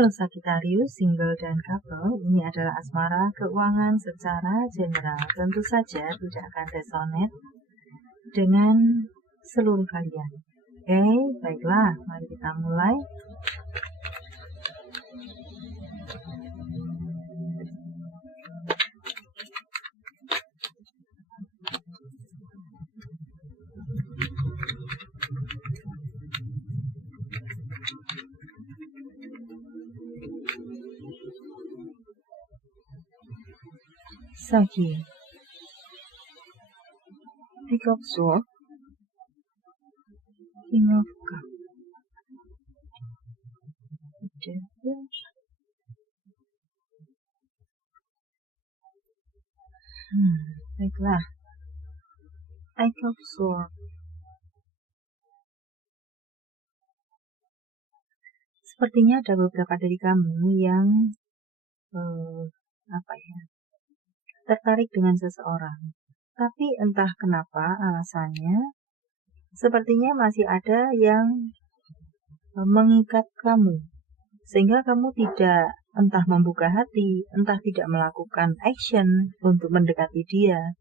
Halo Sagittarius, single dan couple, ini adalah asmara keuangan secara general. Tentu saja tidak akan resonate dengan seluruh kalian. Oke, baiklah, mari kita mulai. Sagi, Pick of Sword, King of Cup, Devil, baiklah, Eight of Sword. Sepertinya ada beberapa dari kamu yang tertarik dengan seseorang, tapi entah kenapa alasannya, sepertinya masih ada yang mengikat kamu, sehingga kamu tidak entah membuka hati, entah tidak melakukan action untuk mendekati dia,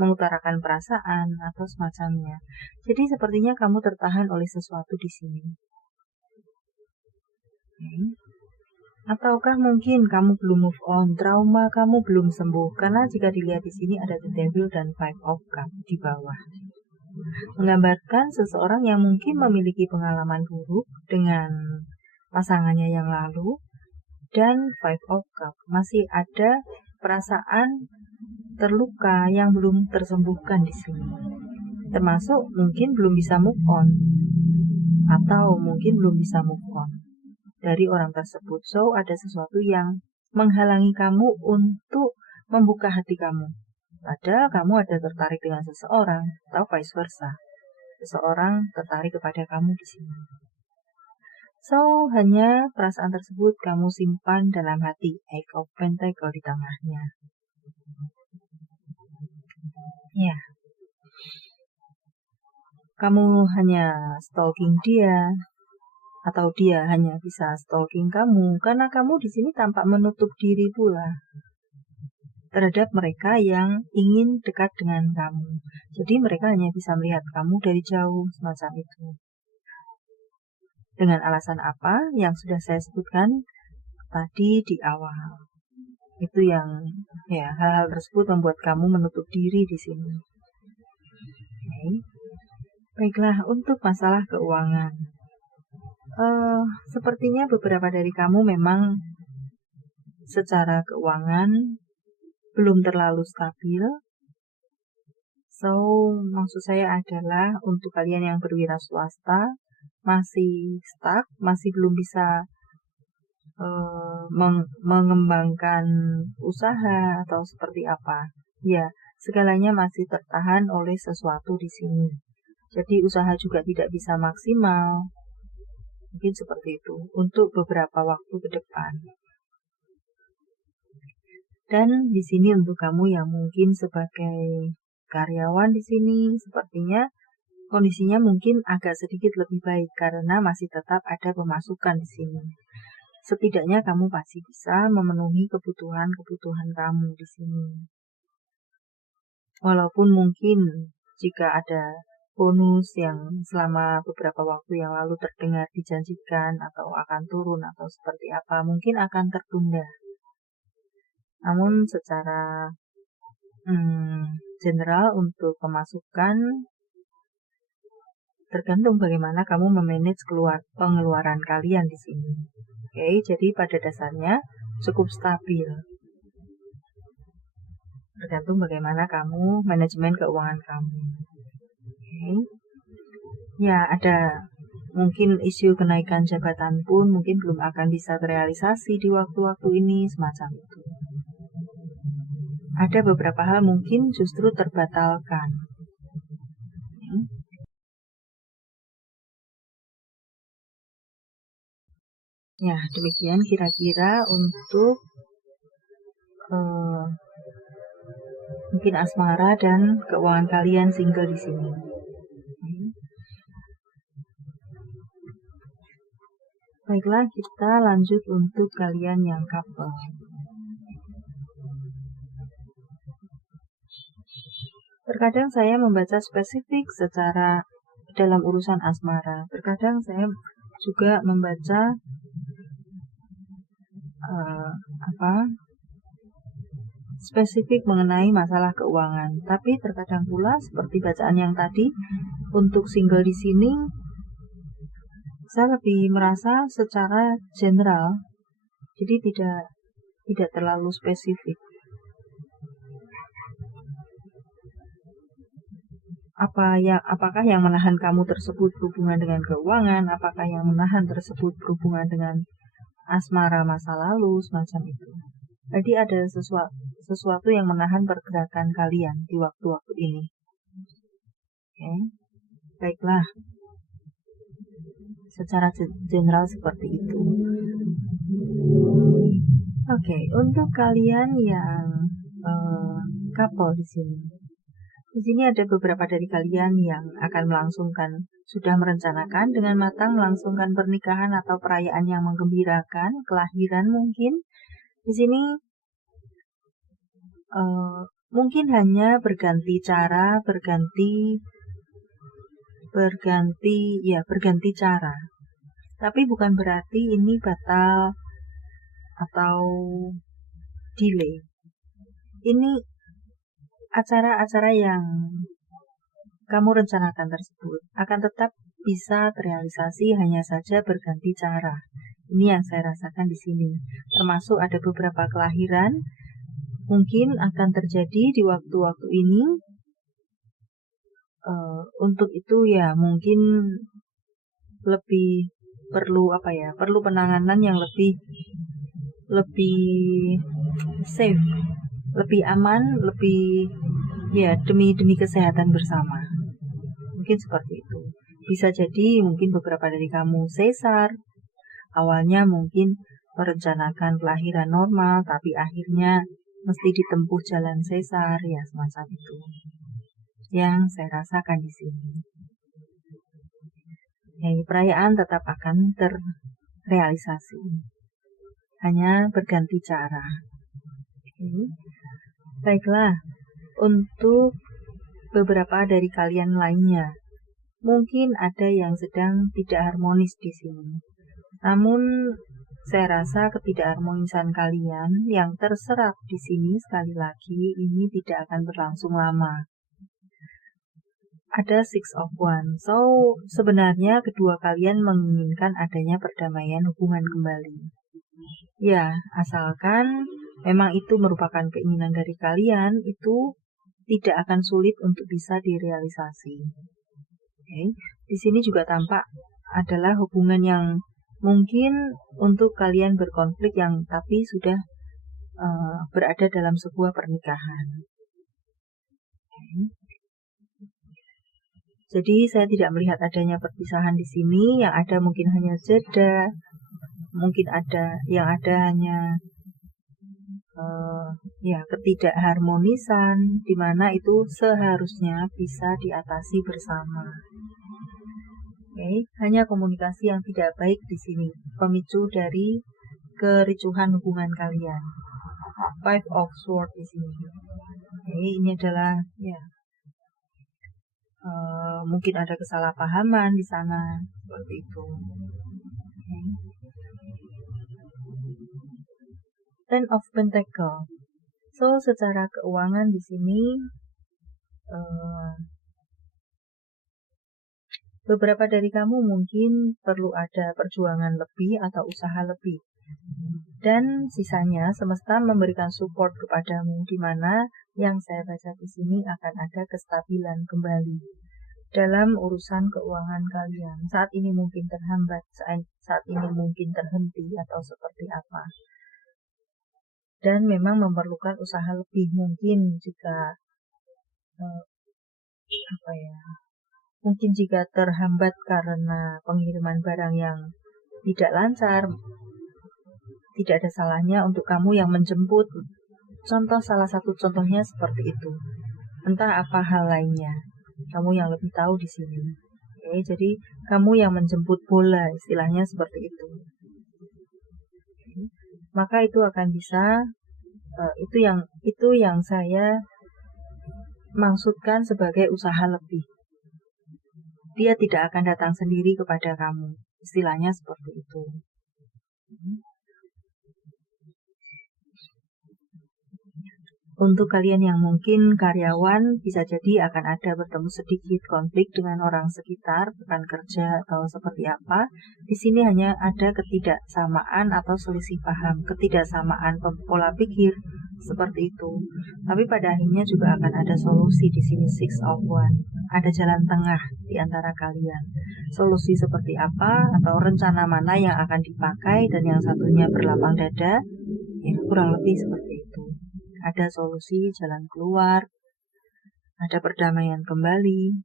mengutarakan perasaan atau semacamnya. Jadi sepertinya kamu tertahan oleh sesuatu di sini. Ataukah mungkin kamu belum move on, trauma kamu belum sembuh, karena jika dilihat di sini ada The Devil dan Five of Cups di bawah. Menggambarkan seseorang yang mungkin memiliki pengalaman buruk dengan pasangannya yang lalu, dan Five of Cups masih ada perasaan terluka yang belum tersembuhkan di sini. Termasuk mungkin belum bisa move on, atau mungkin belum bisa move on dari orang tersebut. So, ada sesuatu yang menghalangi kamu untuk membuka hati kamu. Padahal kamu ada tertarik dengan seseorang, atau vice versa. Seseorang tertarik kepada kamu di sini. So, hanya perasaan tersebut kamu simpan dalam hati. Eight of Pentacles di tengahnya. Ya. Kamu hanya stalking dia, atau dia hanya bisa stalking kamu, karena kamu di sini tampak menutup diri pula terhadap mereka yang ingin dekat dengan kamu. Jadi mereka hanya bisa melihat kamu dari jauh, semacam itu. Dengan alasan apa yang sudah saya sebutkan tadi di awal. Itu yang, hal-hal tersebut membuat kamu menutup diri di sini. Okay. Baiklah, untuk masalah keuangan. Sepertinya beberapa dari kamu memang secara keuangan belum terlalu stabil. So, maksud saya adalah untuk kalian yang berwira swasta, masih stuck, masih belum bisa mengembangkan usaha atau seperti apa. Ya, segalanya masih tertahan oleh sesuatu di sini. Jadi usaha juga tidak bisa maksimal. Mungkin seperti itu untuk beberapa waktu ke depan. Dan di sini untuk kamu yang mungkin sebagai karyawan di sini, sepertinya kondisinya mungkin agak sedikit lebih baik karena masih tetap ada pemasukan di sini. Setidaknya kamu pasti bisa memenuhi kebutuhan kamu di sini. Walaupun mungkin jika ada bonus yang selama beberapa waktu yang lalu terdengar dijanjikan atau akan turun atau seperti apa, mungkin akan tertunda. Namun secara general untuk pemasukan tergantung bagaimana kamu memanage pengeluaran kalian di sini. Oke, jadi pada dasarnya cukup stabil. Tergantung bagaimana kamu manajemen keuangan kamu. Okay. Ya, ada mungkin isu kenaikan jabatan pun mungkin belum akan bisa terrealisasi di waktu-waktu ini, semacam itu. Ada beberapa hal mungkin justru terbatalkan. Ya, demikian kira-kira untuk mungkin asmara dan keuangan kalian single di sini. Baiklah, kita lanjut untuk kalian yang couple. Terkadang saya membaca spesifik secara dalam urusan asmara. Terkadang saya juga membaca spesifik mengenai masalah keuangan. Tapi terkadang pula seperti bacaan yang tadi, untuk single di sini saya lebih merasa secara general, jadi tidak terlalu spesifik. Apakah yang menahan kamu tersebut berhubungan dengan keuangan? Apakah yang menahan tersebut berhubungan dengan asmara masa lalu, semacam itu. Jadi ada sesuatu yang menahan pergerakan kalian di waktu-waktu ini. Oke, baiklah. Secara general seperti itu. Oke, untuk kalian yang couple di sini. Di sini ada beberapa dari kalian yang akan sudah merencanakan dengan matang melangsungkan pernikahan atau perayaan yang menggembirakan, kelahiran mungkin. Di sini mungkin hanya berganti cara, berganti cara. Tapi bukan berarti ini batal atau delay. Ini acara-acara yang kamu rencanakan tersebut akan tetap bisa terrealisasi, hanya saja berganti cara. Ini yang saya rasakan di sini. Termasuk ada beberapa kelahiran mungkin akan terjadi di waktu-waktu ini. Untuk itu ya mungkin lebih perlu penanganan yang lebih safe, lebih aman, demi kesehatan bersama. Mungkin seperti itu. Bisa jadi mungkin beberapa dari kamu sesar. Awalnya mungkin merencanakan kelahiran normal, tapi akhirnya mesti ditempuh jalan sesar, ya semacam itu. Yang saya rasakan di sini. Perayaan tetap akan terrealisasi. Hanya berganti cara. Baiklah, untuk beberapa dari kalian lainnya, mungkin ada yang sedang tidak harmonis di sini. Namun, saya rasa ketidakharmonisan kalian yang terserap di sini sekali lagi ini tidak akan berlangsung lama. Ada Six of Wands. So, sebenarnya kedua kalian menginginkan adanya perdamaian hubungan kembali. Ya, asalkan memang itu merupakan keinginan dari kalian, itu tidak akan sulit untuk bisa direalisasi. Di sini juga tampak adalah hubungan yang mungkin untuk kalian berkonflik tapi sudah berada dalam sebuah pernikahan. Jadi saya tidak melihat adanya perpisahan di sini, yang ada mungkin hanya jeda, mungkin yang ada hanya ketidakharmonisan, di mana itu seharusnya bisa diatasi bersama. Hanya komunikasi yang tidak baik di sini, pemicu dari kericuhan hubungan kalian. Five of Swords di sini. Ini adalah mungkin ada kesalahpahaman di sana, seperti itu. Ten of Pentacles. So, secara keuangan di sini beberapa dari kamu mungkin perlu ada perjuangan lebih atau usaha lebih. Dan sisanya semesta memberikan support kepadamu, di mana yang saya baca di sini akan ada kestabilan kembali dalam urusan keuangan kalian. Saat ini mungkin terhambat, saat ini mungkin terhenti atau seperti apa. Dan memang memerlukan usaha lebih, mungkin jika mungkin jika terhambat karena pengiriman barang yang tidak lancar, tidak ada salahnya untuk kamu yang menjemput. Salah satu contohnya seperti itu. Entah apa hal lainnya, kamu yang lebih tahu di sini. Jadi kamu yang menjemput bola, istilahnya seperti itu. maka itu akan bisa itu yang saya maksudkan sebagai usaha lebih. Dia tidak akan datang sendiri kepada kamu. Istilahnya seperti itu. Untuk kalian yang mungkin karyawan, bisa jadi akan ada bertemu sedikit konflik dengan orang sekitar, rekan kerja atau seperti apa. Di sini hanya ada ketidaksamaan atau selisih paham, ketidaksamaan pola pikir seperti itu. Tapi pada akhirnya juga akan ada solusi di sini 6 of Wands. Ada jalan tengah di antara kalian. Solusi seperti apa atau rencana mana yang akan dipakai dan yang satunya berlapang dada, ya kurang lebih seperti itu. Ada solusi, jalan keluar, ada perdamaian kembali.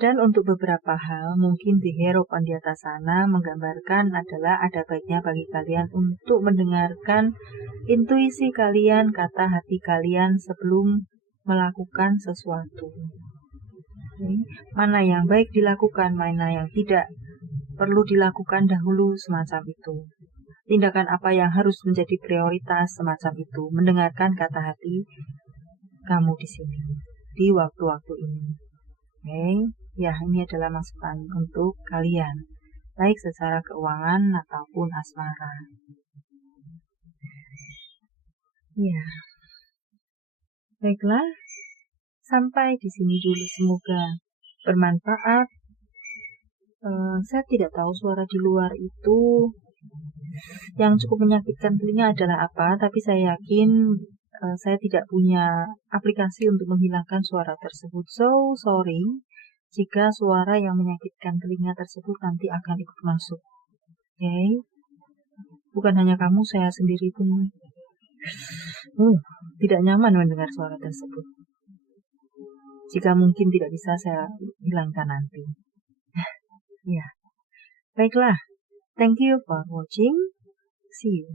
Dan untuk beberapa hal, mungkin di hierophant di atas sana menggambarkan adalah ada baiknya bagi kalian untuk mendengarkan intuisi kalian, kata hati kalian sebelum melakukan sesuatu. Mana yang baik dilakukan, mana yang tidak perlu dilakukan dahulu, semacam itu. Tindakan apa yang harus menjadi prioritas, semacam itu. Mendengarkan kata hati kamu di sini, di waktu-waktu ini. Oke, ya ini adalah masukan untuk kalian, baik secara keuangan ataupun asmara. Ya, baiklah, sampai di sini dulu. Semoga bermanfaat. Saya tidak tahu suara di luar itu yang cukup menyakitkan telinga adalah apa, tapi saya yakin saya tidak punya aplikasi untuk menghilangkan suara tersebut. So, sorry jika suara yang menyakitkan telinga tersebut nanti akan ikut masuk. Oke? Bukan hanya kamu, saya sendiri pun tidak nyaman mendengar suara tersebut. Jika mungkin tidak bisa saya hilangkan nanti. Ya, baiklah. Thank you for watching. See you.